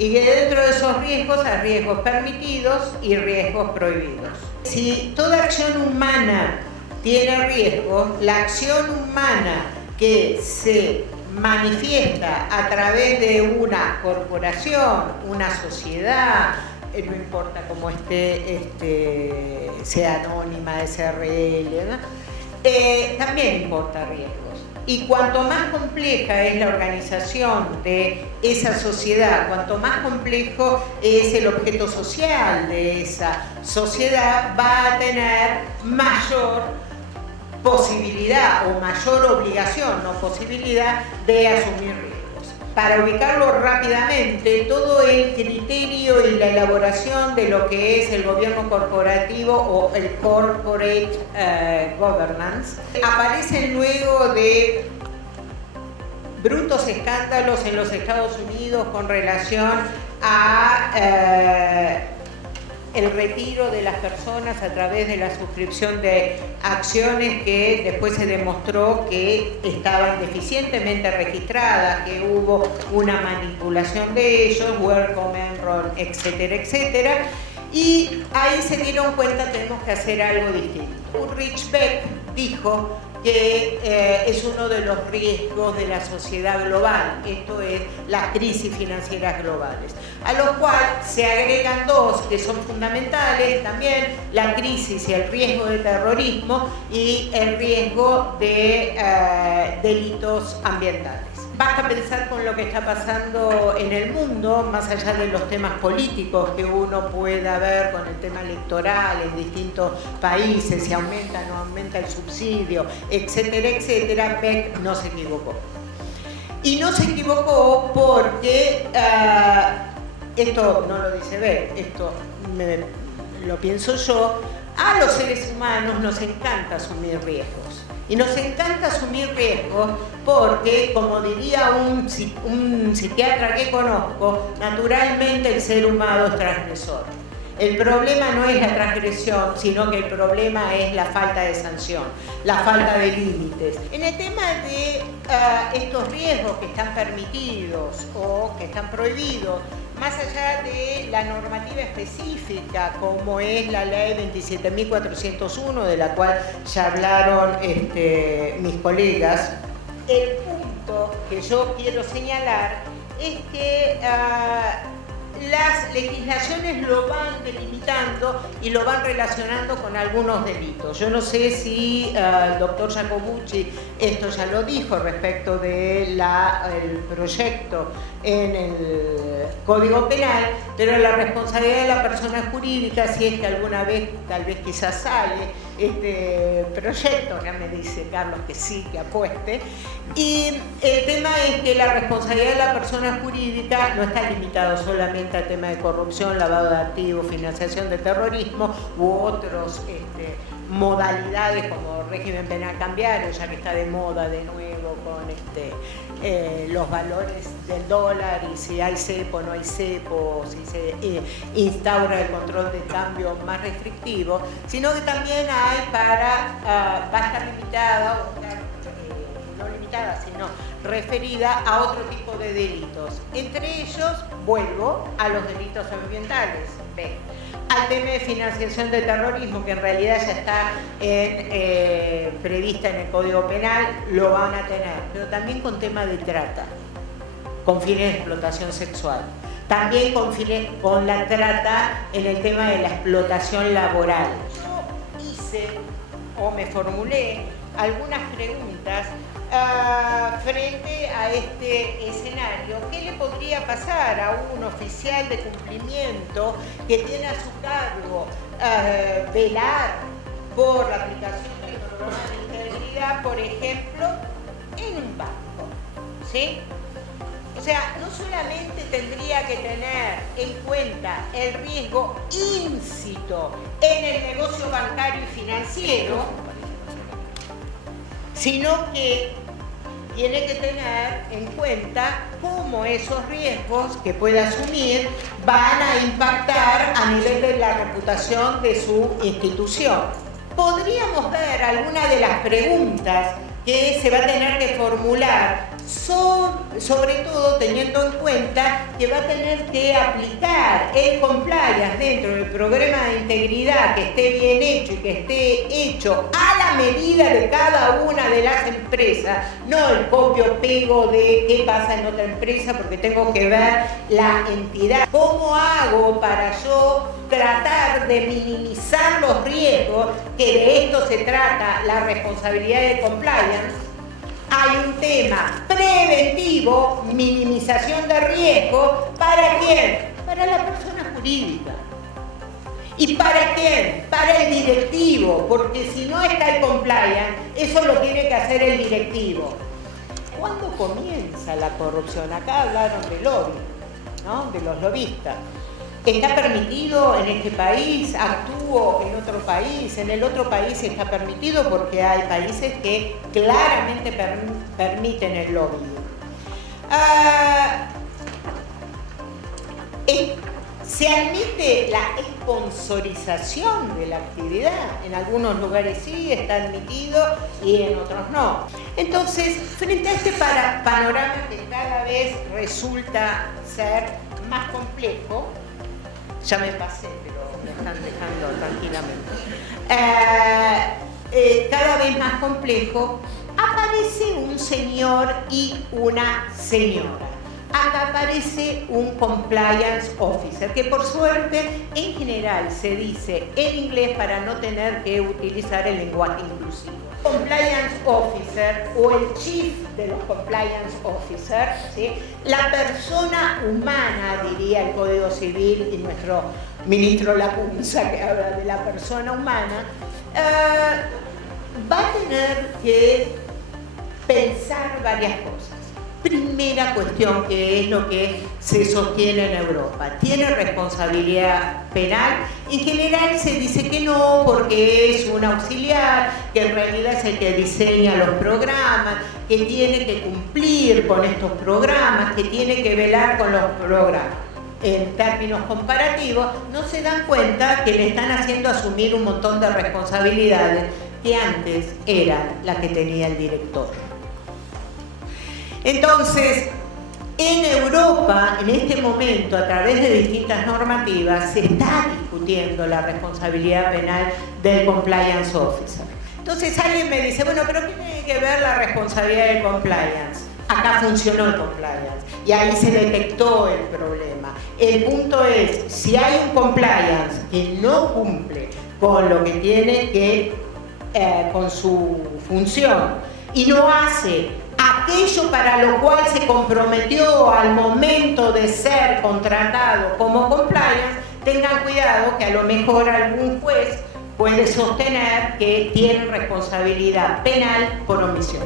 y que dentro de esos riesgos hay riesgos permitidos y riesgos prohibidos. Si toda acción humana tiene riesgos, la acción humana que se manifiesta a través de una corporación, una sociedad, no importa cómo sea anónima, SRL, ¿no? También importa riesgos. Y cuanto más compleja es la organización de esa sociedad, cuanto más complejo es el objeto social de esa sociedad, va a tener mayor posibilidad o mayor obligación, no posibilidad, de asumir riesgos. Para ubicarlo rápidamente, todo el criterio y la elaboración de lo que es el gobierno corporativo o el corporate governance aparecen luego de brutos escándalos en los Estados Unidos con relación a el retiro de las personas a través de la suscripción de acciones que después se demostró que estaban deficientemente registradas, que hubo una manipulación de ellos, Welcome, Enron, etcétera, etcétera. Y ahí se dieron cuenta, tenemos que hacer algo distinto. Ulrich Beck dijo que es uno de los riesgos de la sociedad global, esto es, las crisis financieras globales, a lo cual se agregan dos que son fundamentales también, la crisis y el riesgo de terrorismo y el riesgo de delitos ambientales. Basta pensar con lo que está pasando en el mundo, más allá de los temas políticos que uno pueda ver con el tema electoral en distintos países, si aumenta o no aumenta el subsidio, etcétera, etcétera. Beck no se equivocó. Y no se equivocó porque, esto no lo dice Beck, esto lo pienso yo, a los seres humanos nos encanta asumir riesgos. Y nos encanta asumir riesgos porque, como diría un psiquiatra que conozco, naturalmente el ser humano es transgresor. El problema no es la transgresión, sino que el problema es la falta de sanción, la falta de límites. En el tema de estos riesgos que están permitidos o que están prohibidos, más allá de la normativa específica, como es la ley 27.401, de la cual ya hablaron mis colegas, el punto que yo quiero señalar es que las legislaciones lo van delimitando y lo van relacionando con algunos delitos. Yo no sé si el doctor Jacobucci esto ya lo dijo respecto del proyecto en el Código Penal, pero la responsabilidad de la persona jurídica, si es que alguna vez, tal vez quizás sale este proyecto, ya me dice Carlos que sí, que apueste, y el tema es que la responsabilidad de la persona jurídica no está limitado solamente al tema de corrupción, lavado de activos, financiación de terrorismo u otros modalidades como régimen penal cambiario, ya que está de moda de nuevo con los valores del dólar y si hay cepo o no hay cepo, si se instaura el control de cambio más restrictivo, sino que también hay va a estar limitada, no limitada, sino referida a otro tipo de delitos. Entre ellos, vuelvo a los delitos ambientales, al tema de financiación de terrorismo, que en realidad ya está prevista en el Código Penal, lo van a tener, pero también con tema de trata, con fines de explotación sexual. También con la trata en el tema de la explotación laboral. Yo hice, o me formulé, algunas preguntas frente a este escenario. ¿Qué le podría pasar a un oficial de cumplimiento que tiene a su cargo velar por la aplicación de normas de integridad, por ejemplo, en un banco? ¿Sí? O sea, no solamente tendría que tener en cuenta el riesgo íncito en el negocio bancario y financiero, sino que tiene que tener en cuenta cómo esos riesgos que puede asumir van a impactar a nivel de la reputación de su institución. Podríamos ver algunas de las preguntas que se va a tener que formular sobre todo teniendo en cuenta que va a tener que aplicar el compliance dentro del programa de integridad que esté bien hecho y que esté hecho a la medida de cada una de las empresas, no el copio-pego de qué pasa en otra empresa, porque tengo que ver la entidad. ¿Cómo hago para yo tratar de minimizar los riesgos? Que de esto se trata la responsabilidad de compliance. Hay un tema preventivo, minimización de riesgo, ¿para quién? Para la persona jurídica. ¿Y para quién? Para el directivo, porque si no está el compliance, eso lo tiene que hacer el directivo. ¿Cuándo comienza la corrupción? Acá hablaron de lobby, ¿no? De los lobistas. ¿Está permitido en este país? ¿Actúo en otro país? En el otro país está permitido porque hay países que claramente permiten el lobby. Se admite la sponsorización de la actividad. En algunos lugares sí está admitido y en otros no. Entonces, frente a este panorama que cada vez resulta ser más complejo, ya me pasé, pero me están dejando tranquilamente. Cada vez más complejo, aparece un señor y una señora. Acá aparece un compliance officer, que por suerte en general se dice en inglés para no tener que utilizar el lenguaje inclusivo. Compliance officer o el chief de los compliance officers, ¿sí? La persona humana, diría el Código Civil y nuestro ministro Lacunza, que habla de la persona humana, va a tener que pensar varias cosas. Primera cuestión, que es lo que se sostiene en Europa. ¿Tiene responsabilidad penal? En general se dice que no, porque es un auxiliar, que en realidad es el que diseña los programas, que tiene que cumplir con estos programas, que tiene que velar con los programas. En términos comparativos, no se dan cuenta que le están haciendo asumir un montón de responsabilidades que antes eran las que tenía el director. Entonces, en Europa, en este momento, a través de distintas normativas, se está discutiendo la responsabilidad penal del compliance officer. Entonces alguien me dice, bueno, pero ¿qué tiene que ver la responsabilidad del compliance? Acá funcionó el compliance y ahí se detectó el problema. El punto es, si hay un compliance que no cumple con lo que tiene que, con su función y no hace aquello para lo cual se comprometió al momento de ser contratado como compliance, tengan cuidado que a lo mejor algún juez puede sostener que tiene responsabilidad penal por omisión.